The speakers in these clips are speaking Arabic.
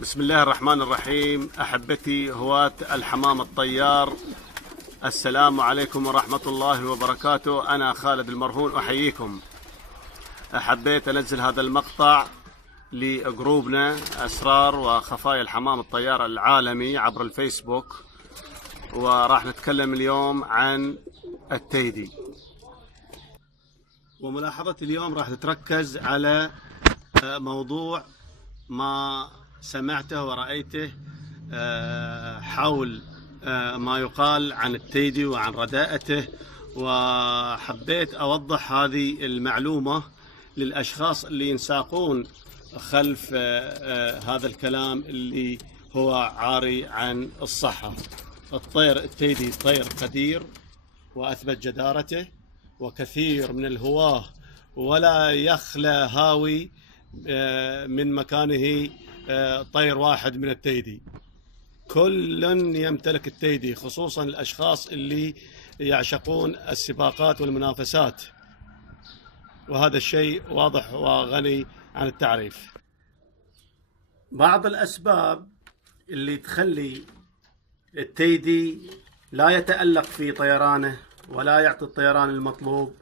بسم الله الرحمن الرحيم. أحبتي هواة الحمام الطيار، السلام عليكم ورحمة الله وبركاته. أنا خالد المرهون أحييكم. حبيت أنزل هذا المقطع لجروبنا أسرار وخفايا الحمام الطيار العالمي عبر الفيسبوك، وراح نتكلم اليوم عن التيدي. وملاحظة اليوم راح تتركز على موضوع ما سمعته ورأيته حول ما يقال عن التيدي وعن رداءته، وحبيت أوضح هذه المعلومة للأشخاص اللي ينساقون خلف هذا الكلام اللي هو عاري عن الصحة. الطير التيدي طير قدير وأثبت جدارته، وكثير من الهواة ولا يخلى هاوي من مكانه طير واحد من التيدي. كل يمتلك التيدي، خصوصا الأشخاص اللي يعشقون السباقات والمنافسات، وهذا الشيء واضح وغني عن التعريف. بعض الأسباب اللي تخلي التيدي لا يتألق في طيرانه ولا يعطي الطيران المطلوب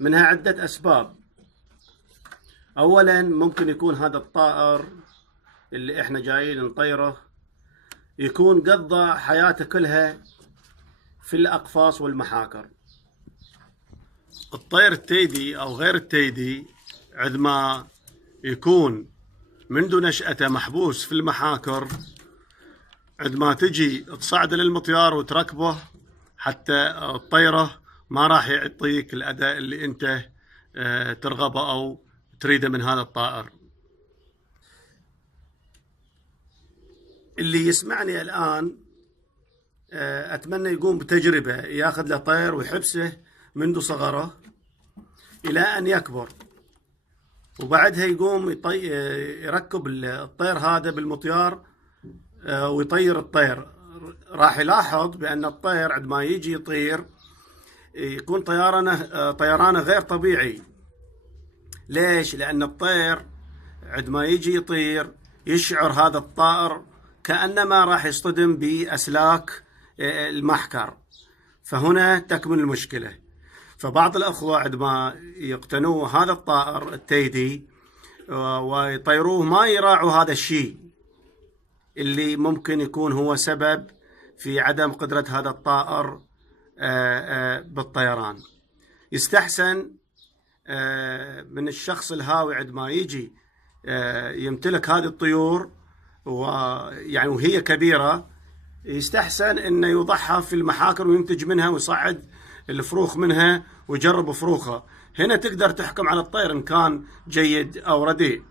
منها عدة أسباب. أولا، ممكن يكون هذا الطائر اللي احنا جايين نطيره يكون قضى حياته كلها في الأقفاص والمحاكر. الطير التيدي أو غير التيدي عندما يكون منذ نشأته محبوس في المحاكر، عندما تجي تصعد للمطيار وتركبه حتى الطيرة ما راح يعطيك الأداء اللي انت ترغبه أو تريده من هذا الطائر. اللي يسمعني الآن أتمنى يقوم بتجربة، ياخذ له طير ويحبسه منذ صغره إلى أن يكبر، وبعدها يقوم يركب الطير هذا بالمطيار ويطير الطير. راح يلاحظ بأن الطير عندما يجي يطير يكون طيرانه غير طبيعي. ليش؟ لأن الطير عندما يجي يطير يشعر هذا الطائر كأنما راح يصطدم بأسلاك المحكر، فهنا تكمن المشكلة. فبعض الأخوة عندما يقتنوا هذا الطائر التيدي ويطيروه ما يراعوا هذا الشيء اللي ممكن يكون هو سبب في عدم قدرة هذا الطائر بالطيران. يستحسن من الشخص الهاوي عندما يجي يمتلك هذه الطيور وهي كبيرة، يستحسن انه يوضعها في المحاكر وينتج منها ويصعد الفروخ منها ويجرب فروخها. هنا تقدر تحكم على الطير ان كان جيد او رديء.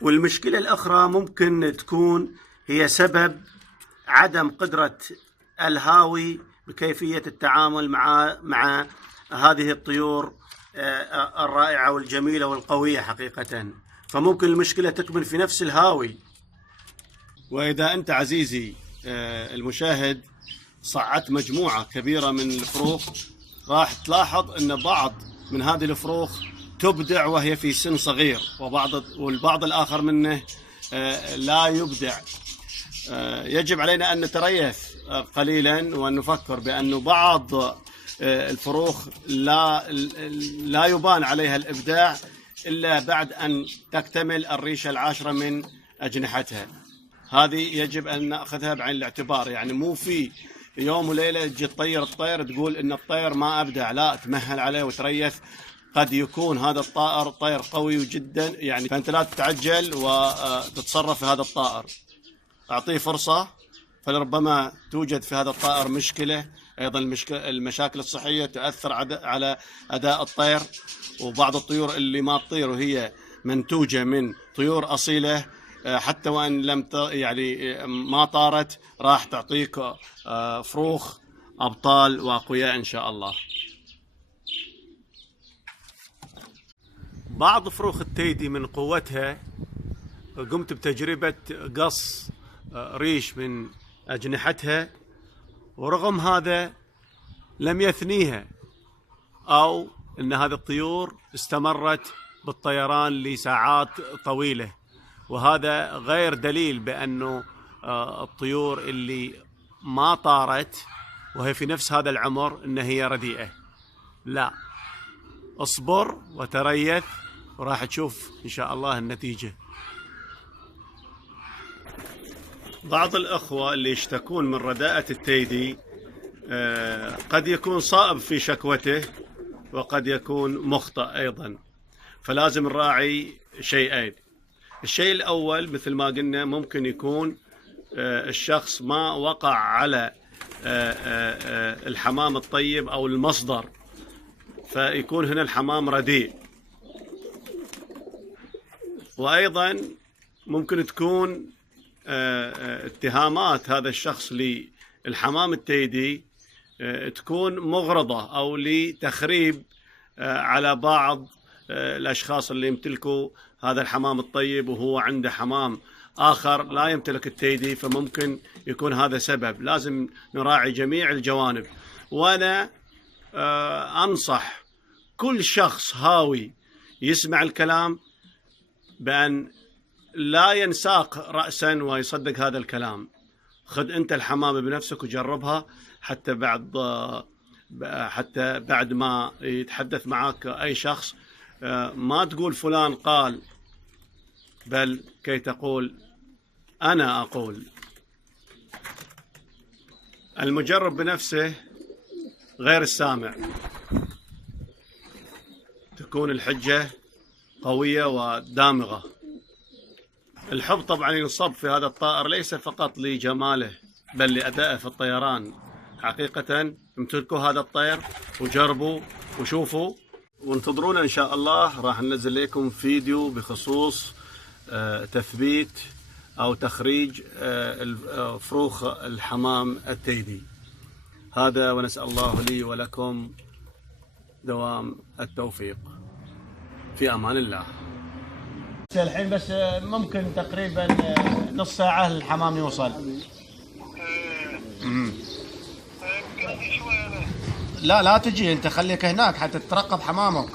والمشكلة الأخرى ممكن تكون هي سبب عدم قدرة الهاوي بكيفية التعامل مع هذه الطيور الرائعة والجميلة والقوية حقيقة. فممكن المشكلة تكمن في نفس الهاوي. وإذا أنت عزيزي المشاهد صعدت مجموعة كبيرة من الفروخ، راح تلاحظ أن بعض من هذه الفروخ تبدع وهي في سن صغير، والبعض الآخر منه لا يبدع. يجب علينا أن نتريث قليلا وأن نفكر بأن بعض الفروخ لا يبان عليها الإبداع إلا بعد أن تكتمل الريشة العاشرة من أجنحتها. هذه يجب أن نأخذها بعين الاعتبار. يعني مو في يوم وليلة تجي تطير الطير تقول إن الطير ما أبدع، لا، تمهل عليه وتريث. قد يكون هذا الطائر طير قوي جدا، فأنت لا تتعجل وتتصرف في هذا الطائر. أعطيه فرصة، فلربما توجد في هذا الطائر مشكلة. أيضا المشاكل الصحية تؤثر على أداء الطير. وبعض الطيور اللي ما تطير وهي منتوجة من طيور أصيلة، حتى وأن لم ما طارت، راح تعطيك فروخ أبطال وأقوياء إن شاء الله. بعض فروخ التيدي من قوتها قمت بتجربة قص ريش من أجنحتها، ورغم هذا لم يثنيها، أو أن هذه الطيور استمرت بالطيران لساعات طويلة، وهذا غير دليل بأنه الطيور اللي ما طارت وهي في نفس هذا العمر إن هي رديئة. لا، اصبر وتريث وراح تشوف إن شاء الله النتيجة. بعض الأخوة اللي يشتكون من رداءة التيدي قد يكون صائب في شكوته وقد يكون مخطئ أيضا، فلازم نراعي شيئين. الشيء الأول مثل ما قلنا ممكن يكون الشخص ما وقع على الحمام الطيب أو المصدر، فيكون هنا الحمام رديء. وأيضا ممكن تكون اتهامات هذا الشخص للحمام التيدي تكون مغرضة أو لتخريب على بعض الأشخاص اللي يمتلكوا هذا الحمام الطيب وهو عنده حمام آخر لا يمتلك التيدي، فممكن يكون هذا سبب. لازم نراعي جميع الجوانب. وأنا أنصح كل شخص هاوي يسمع الكلام بأن لا ينساق رأسا ويصدق هذا الكلام. خذ أنت الحمامة بنفسك وجربها، حتى بعد ما يتحدث معك أي شخص ما تقول فلان قال، بل كي تقول أنا أقول. المجرب بنفسه غير السامع. تكون الحجة قوية ودامغة. الحب طبعا ينصب في هذا الطائر ليس فقط لجماله بل لأدائه في الطيران. حقيقة امتلكوا هذا الطير وجربوا وشوفوا، وانتظرونا إن شاء الله. راح ننزل لكم فيديو بخصوص تثبيت أو تخريج فروخ الحمام التيدي. هذا، ونسأل الله لي ولكم دوام التوفيق. في أمان الله. الحين بس ممكن تقريبا نص ساعة الحمام يوصل. لا تجي، انت خليك هناك حتى تترقب حمامك.